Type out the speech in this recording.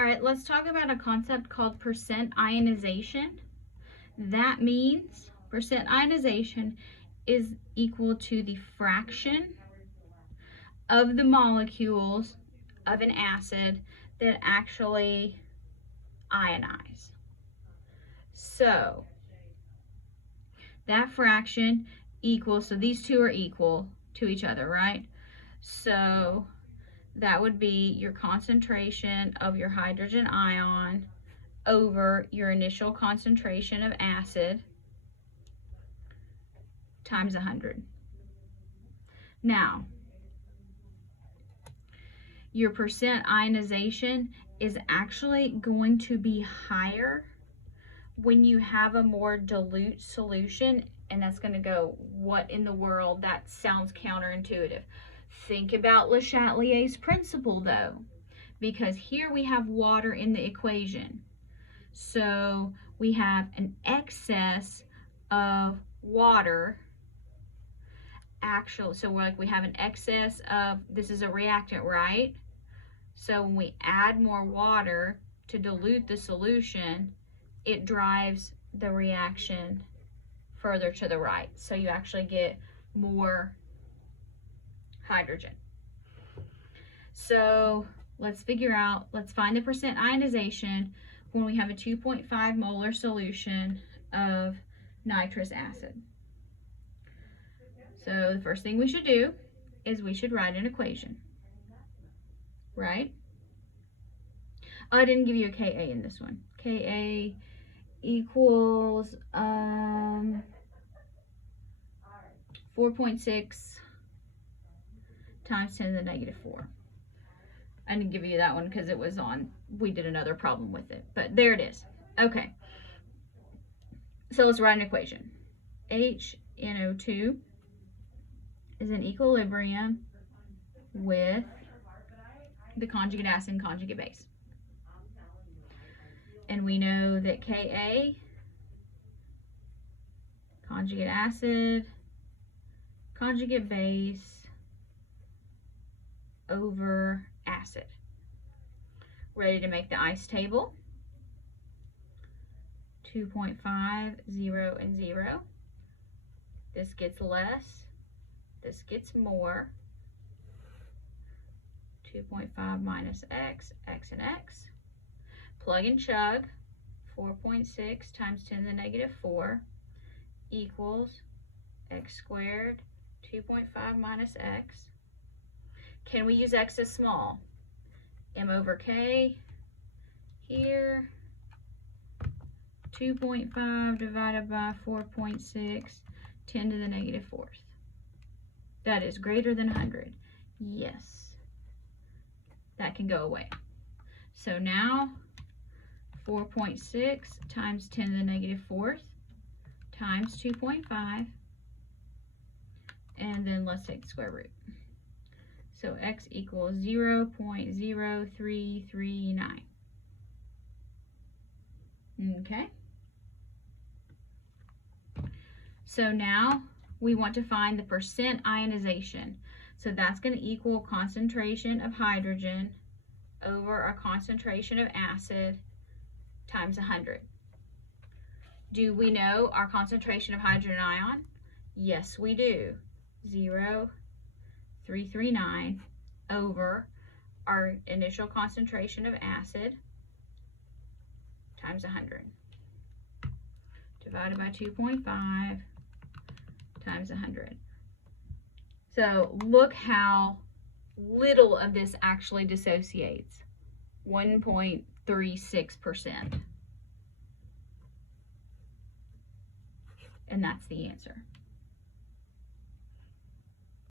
All right, let's talk about a concept called percent ionization. That means percent ionization is equal to the fraction of the molecules of an acid that actually ionize. So that fraction equals, so these two are equal to each other, right? So that would be your concentration of your hydrogen ion over your initial concentration of acid times 100. Now, your percent ionization is actually going to be higher when you have a more dilute solution, and that's going to go, what in the world? That sounds counterintuitive. Think about Le Chatelier's principle though, because here we have water in the equation. So we have an excess of water. So we have an excess of, this is a reactant, right? So when we add more water to dilute the solution, it drives the reaction further to the right. So you actually get more hydrogen. So let's find the percent ionization when we have a 2.5 molar solution of nitrous acid. So the first thing we should do is we should write an equation, right? Oh, I didn't give you a Ka in this one. Ka equals 4.6 times 10 to the negative 4. I didn't give you that one because it was on, we did another problem with it, but there it is. Okay, so let's write an equation. HNO2 is in equilibrium with the conjugate acid and conjugate base. And we know that Ka, conjugate acid, conjugate base over acid. Ready to make the ice table. 2.5, 0, and 0. This gets less. This gets more. 2.5 minus x, x and x. Plug and chug. 4.6 times 10 to the negative 4 equals x squared, 2.5 minus x. Can we use x as small? M over k here. 2.5 divided by 4.6, 10 to the negative 4th. That is greater than 100. Yes. That can go away. So now 4.6 times 10 to the negative 4th times 2.5. And then let's take the square root. So x equals 0.0339. Okay. So now we want to find the percent ionization. So that's going to equal concentration of hydrogen over a concentration of acid times 100. Do we know our concentration of hydrogen ion? Yes, we do. 0.339 over our initial concentration of acid times 100 divided by 2.5 times 100. So look how little of this actually dissociates. 1.36%. And that's the answer.